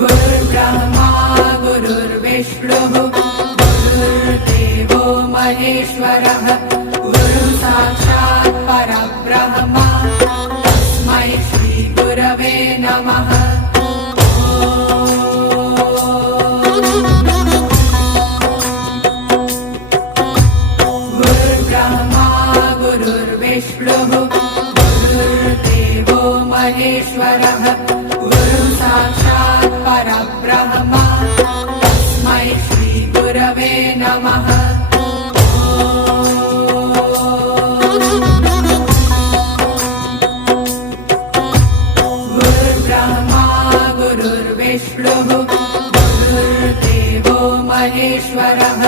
गुरुर्ब्रह्मा गुरुर्विष्णुः गुरुर्देवो महेश्वरः गुरुः साक्षात् परब्रह्म तस्मै श्री गुरवे नमः। गुरुर्ब्रह्मा गुरुर्विष्णुः गुरुर्देवो महेश्वरः गुरुः साक्षात् परब्रह्म तस्मै श्री गुरवे नमः। गुरुर्ब्रह्मा गुरुर्विष्णुः गुरुर्देवो महेश्वरः